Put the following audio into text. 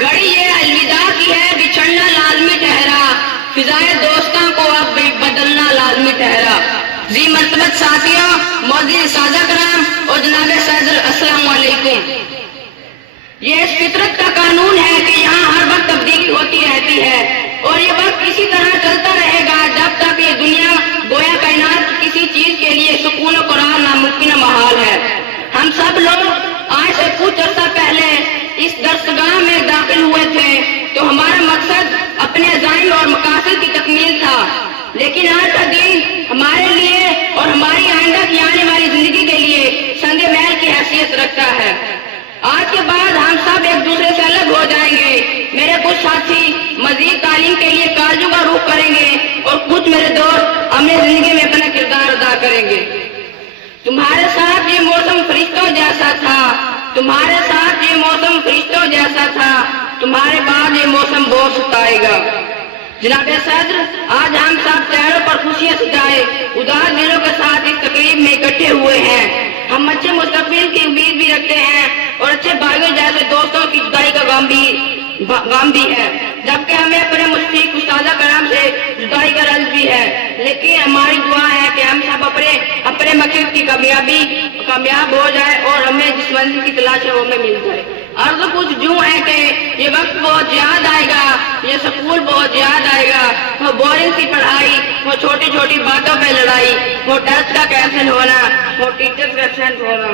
گھڑی یہ الوداع کی ہے، بچھڑنا لازمی ٹھہرا، فضائے دوستاں کو اب بدلنا لازمی ٹھہرا۔ ذی مرتبت ساتھیوں، معزز سادہ کرام اور جناب صدر، السلام علیکم۔ یہ اس فطرت کا قانون ہے کہ یہاں ہر وقت تبدیلی ہوتی رہتی ہے، اور یہ وقت اسی طرح چلتا رہے گا جب تک یہ دنیا گویا کائنات کی کسی چیز کے لیے سکون و قرار ناممکن محال ہے۔ ہم سب لوگ آج سے کچھ عرصہ پہلے اس درسگاہ میں داخل ہوئے تھے تو ہمارا مقصد اپنے عزائم اور مقاصد کی تکمیل تھا، لیکن آج کا دن ہمارے لیے اور ہماری آئندہ کی آنے والی زندگی کے لیے سنگ محل کی حیثیت رکھتا ہے۔ آج کے بعد ہم سب ایک دوسرے سے الگ ہو جائیں گے۔ میرے کچھ ساتھی مزید تعلیم کے لیے کالجوں کا رخ کریں گے اور کچھ میرے دوست اپنی زندگی میں اپنا کردار ادا کریں گے۔ تمہارے ساتھ یہ موسم فرشتوں جیسا تھا، تمہارے ساتھ یہ موسم فرشتوں جیسا تھا، تمہارے بعد یہ موسم بہت ستائے گا۔ جناب صدر، آج ہم سب چہروں پر خوشیاں سجائے اداس دلوں کے ساتھ اس تقریب میں اکٹھے ہوئے ہیں۔ ہم اچھے مستقبل کی امید بھی رکھتے ہیں اور اچھے بھائیوں جیسے دوستوں کی جدائی کا غم بھی ہے، جبکہ ہمیں اپنے مشفق استاد کرام سے جدائی کا رنج بھی ہے، لیکن ہماری دعا ہے کہ ہم سب اپنے مقصد کی کامیاب ہو جائے اور ہمیں جس منزل کی تلاش ہے وہ ہمیں مل جائے۔ عرض کچھ یوں ہے کہ یہ وقت بہت یاد آئے گا، یہ سکول بہت یاد آئے گا، وہ بورنگ سی پڑھائی، وہ چھوٹی چھوٹی باتوں پہ لڑائی، وہ ٹیسٹ کا کینسل ہونا، وہ ٹیچر کا ایبسینٹ ہونا۔